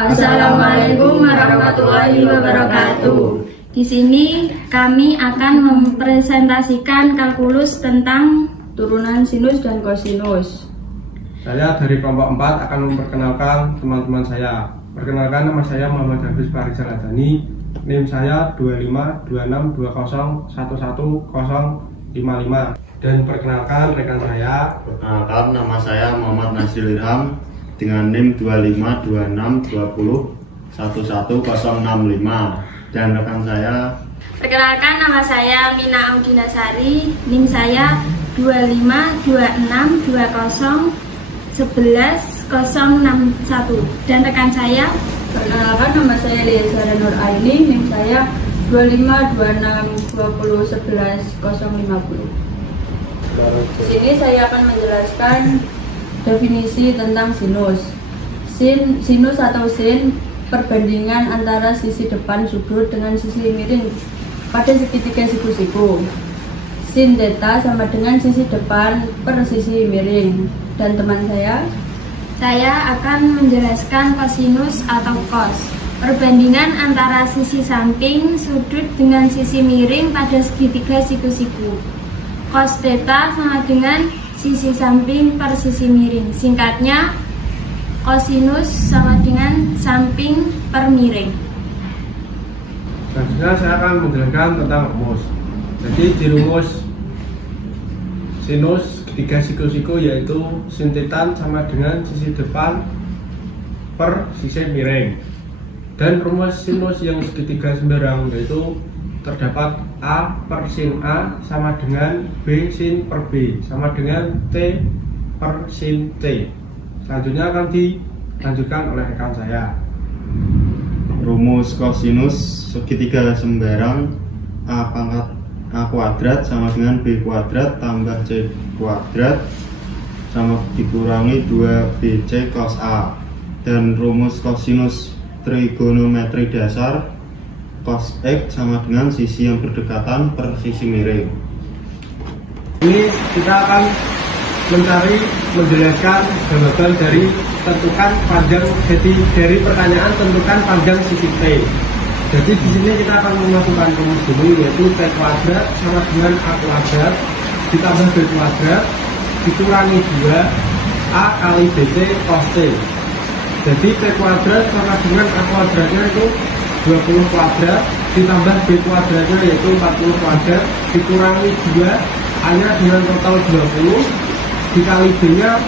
Assalamualaikum warahmatullahi wabarakatuh. Di sini kami akan mempresentasikan kalkulus tentang turunan sinus dan kosinus. Saya dari kelompok 4 akan memperkenalkan teman-teman saya. Perkenalkan, nama saya Muhammad Hafiz Farizal Adani. NIM saya 252620111055. Dan perkenalkan rekan saya. Perkenalkan, nama saya Muhammad Nasir Ilham dengan NIM 252620111065. Dan rekan saya. Perkenalkan, nama saya Mina Audinasari. NIM saya 252620111061. Dan rekan saya. Perkenalkan, nama saya Liazara Nur Aini. NIM saya 252620111050. Di sini saya akan menjelaskan definisi tentang sinus. Sinus atau sin perbandingan antara sisi depan sudut dengan sisi miring pada segitiga siku-siku. Sin theta sama dengan sisi depan per sisi miring. Dan teman saya akan menjelaskan kosinus atau cos, perbandingan antara sisi samping sudut dengan sisi miring pada segitiga siku-siku. Cos theta sama dengan sisi samping per sisi miring. Singkatnya, kosinus sama dengan samping per miring. Selanjutnya saya akan menjelaskan tentang rumus. Jadi di rumus sinus segitiga siku-siku yaitu sin theta sama dengan sisi depan per sisi miring. Dan rumus sinus yang segitiga sembarang yaitu terdapat A per sin A sama dengan B sin per B sama dengan T per sin T. Selanjutnya akan dilanjutkan oleh rekan saya. Rumus kosinus segitiga sembarang A pangkat A kuadrat sama dengan B kuadrat tambah C kuadrat sama dikurangi 2BC cos A. Dan rumus kosinus trigonometri dasar cos X sama dengan sisi yang berdekatan per sisi miring. Ini kita akan menjelaskan jawaban dari tentukan panjang, jadi dari pertanyaan tentukan panjang sisi T. Jadi di sini kita akan memasukkan rumus dulu yaitu T kuadrat sama dengan A kuadrat ditambah B kuadrat dikurangi 2 A kali BC cos T. Jadi T kuadrat sama dengan A kuadratnya itu 20 kuadrat ditambah B kuadratnya yaitu 40 kuadrat dikurangi 2 A nya dengan total 20 dikali B nya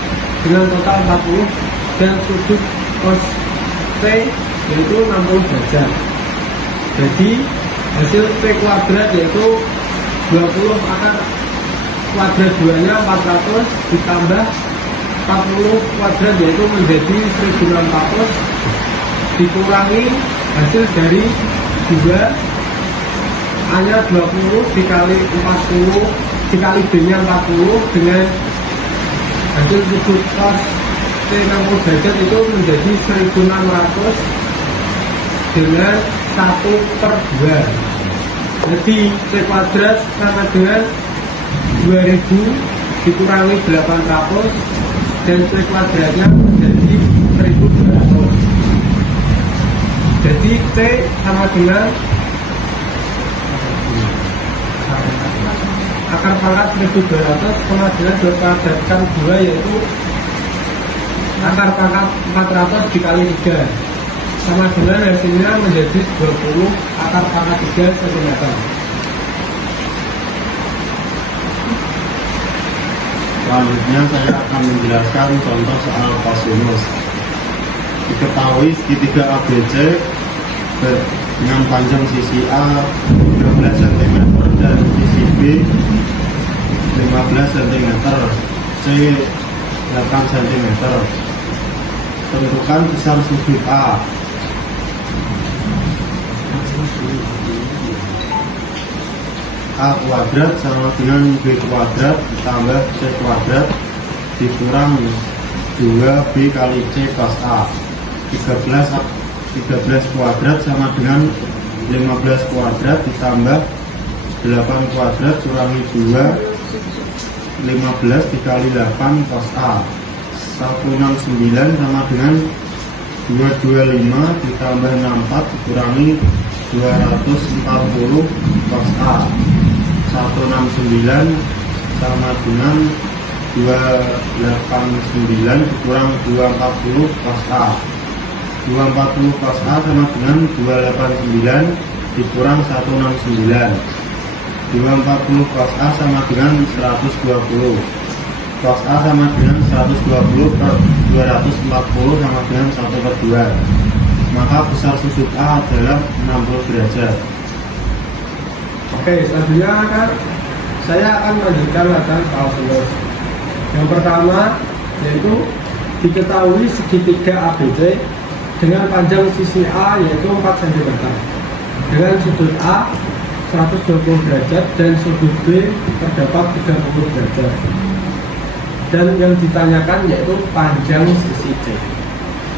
dengan total 40 dan sudut cos T yaitu 60 derajat. Jadi hasil T kuadrat yaitu 20 akar kuadrat 2 nya 400 ditambah 40 kuadrat yaitu menjadi 1600 dikurangi hasil dari 2 A nya 20 dikali 40 dikali B nya 40 dengan hasil sudut cos T 60 derajat itu menjadi 1600 dengan 1/2. Jadi T kuadrat sama dengan 2000 dikurangi 800 dan T kuadratnya menjadi 1200. Jadi T sama dengan akar pangkat 1200 sama dengan 2 kuadratkan 2 yaitu akar pangkat 400 dikali 3 sama dengan hasilnya menjadi 20 akar pangkat 3 cm. Selanjutnya saya akan menjelaskan contoh soal kosinus. Diketahui segitiga ABC dengan panjang sisi A 12 cm dan sisi B 15 cm, C 8 cm. Tentukan besar sudut A. A kuadrat sama dengan B kuadrat ditambah C kuadrat dikurang 2B kali C cos A. 13 kuadrat sama dengan 15 kuadrat ditambah 8 kuadrat kurangi 2 15 dikali 8 cos A. 169 sama dengan 225 ditambah 64 dikurangi 240 cos A. 169 sama dengan 289 dikurang 240 cos A. 240 cos A sama dengan 289 dikurang 169. 240 cos A sama dengan 120. Cos A sama dengan 120 per 240 sama dengan 1/2. Maka besar sudut A adalah 60 derajat. Oke, selanjutnya saya akan melanjutkan latihan kosinus. Yang pertama yaitu diketahui segitiga ABC dengan panjang sisi A yaitu 4 cm dengan sudut A 120 derajat dan sudut B terdapat 30 derajat. Dan yang ditanyakan yaitu panjang sisi C.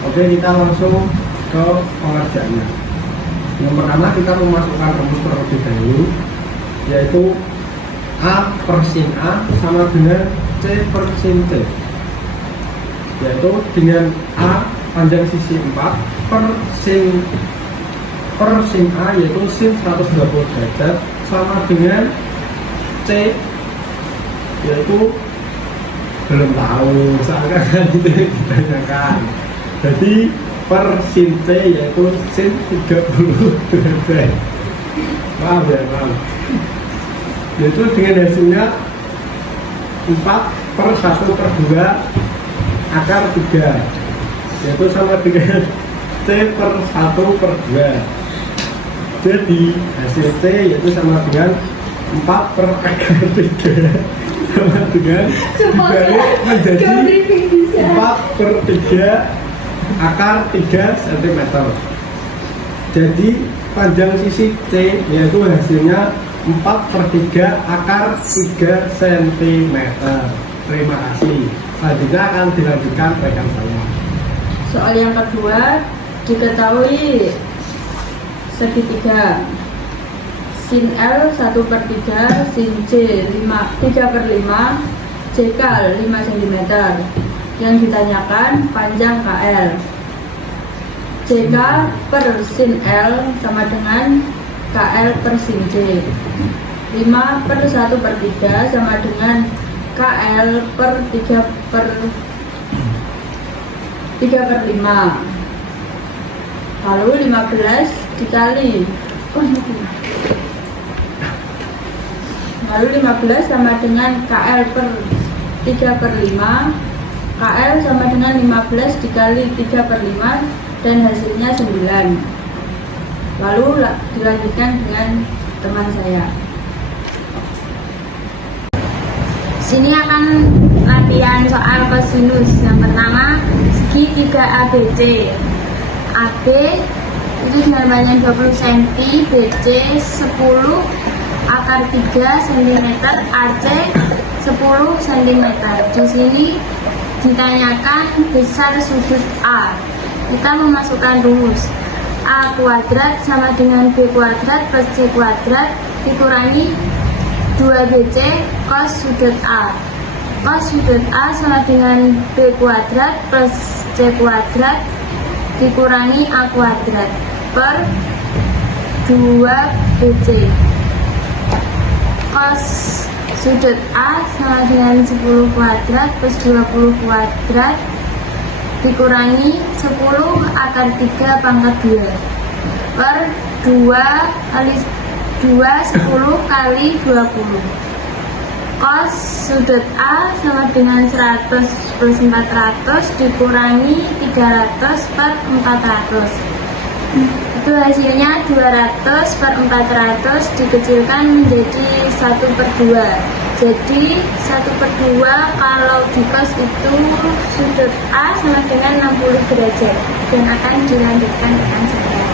Oke, kita langsung ke pengerjaannya. Yang pertama kita memasukkan rumus terlebih dahulu, yaitu A per sin A sama dengan C per sin C, yaitu dengan A panjang sisi 4 per sin A yaitu sin 120 derajat sama dengan C yaitu belum tahu, soalnya kan itu ditanyakan. Jadi per sin C yaitu sin 30 derajat. Maaf ya, maaf. Yaitu dengan hasilnya 4 per 1/2 akar 3 yaitu sama dengan C per 1/2. Jadi hasil C yaitu sama dengan 4 per akar 3 sama dengan dibalik menjadi 4 per 3 akar 3 cm. Jadi panjang sisi C yaitu hasilnya 4/3 akar 3 cm. Terima kasih. Selanjutnya akan dilanjutkan rekan saya. Soal yang kedua, diketahui segitiga sin L 1/3, sin C 3/5, CK 5 cm. Yang ditanyakan panjang KL. CK per sin L sama dengan KL per sin C. 5 per 1/3 sama dengan KL per 3/5. Lalu 15 dikali Lalu 15 sama dengan KL per 3/5. KL sama dengan 15 dikali 3/5 dan hasilnya 9. Lalu dilanjutkan dengan teman saya. Sini akan latihan soal kosinus. Yang pertama, segitiga ABC. AB itu dengan panjang 20 cm, BC 10 akar 3 cm, AC 10 cm. Di sini ditanyakan besar sudut A. Kita memasukkan rumus A kuadrat sama dengan B kuadrat plus C kuadrat dikurangi 2BC cos sudut A. Cos sudut A sama dengan B kuadrat plus C kuadrat dikurangi A kuadrat per 2BC. Cos sudut A sama dengan 10 kuadrat plus 20 kuadrat dikurangi 10 akar 3 pangkat 2 per 2 kali 10 kali 20. Cos sudut A sama dengan 100 plus 400 dikurangi 300 per 400. Itu hasilnya 200 per 400 dikecilkan menjadi 1/2. Jadi 1/2 kalau di cos itu sudut A sama dengan 60 derajat. Dan akan dilanjutkan dengan saya.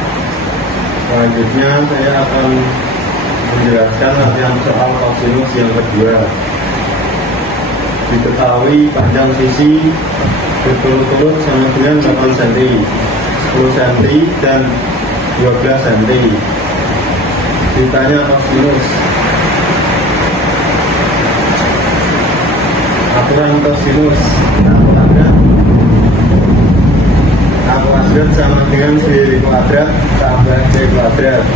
Selanjutnya saya akan menjelaskan latihan soal kosinus yang kedua. Diketahui panjang sisi berturut-turut sama dengan 8 cm, 10 cm, dan 12 cm. Ditanya kosinus. Aturan kosinus. Aku ada kuadrat sama dengan B kuadrat tambah C kuadrat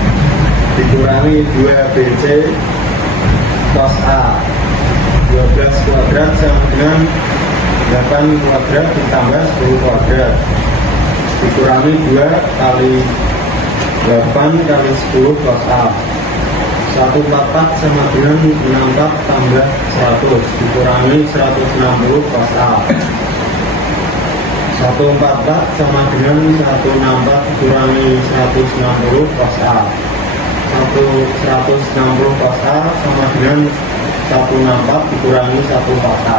dikurangi 2BC cos A. 12 kuadrat sama dengan 8 kuadrat ditambah 10 kuadrat dikurangi 2 kali 8 kali 10 cos A. 144 sama dengan 64 tambah 100 dikurangi 160 cos A. 144 sama dengan 164 dikurangi 160 cos A. 160 cos A sama dengan 164 dikurangi 1 cos A.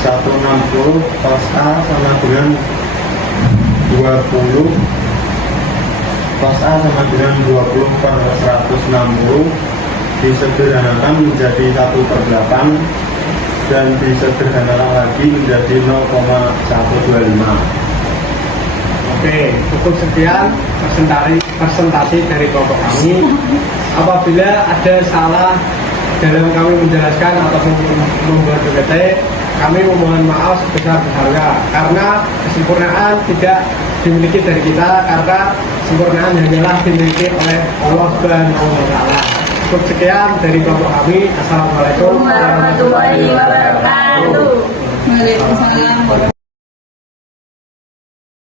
160 cos A sama dengan 20 cos A sama dengan 20 per 160 disederhanakan menjadi 1/8 dan disederhanakan lagi menjadi 0,125. Oke, cukup sekian presentasi dari kelompok kami. Apabila ada salah dalam kami menjelaskan ataupun membuat PPT, kami memohon maaf sebesar-besarnya karena kesempurnaan tidak dimiliki dari kita, karena kesempurnaan hanyalah dimiliki oleh Allah Subhanahu wa Ta'ala. Cukup sekian dari kelompok kami. Assalamualaikum warahmatullahi wabarakatuh. Waalaikumsalam.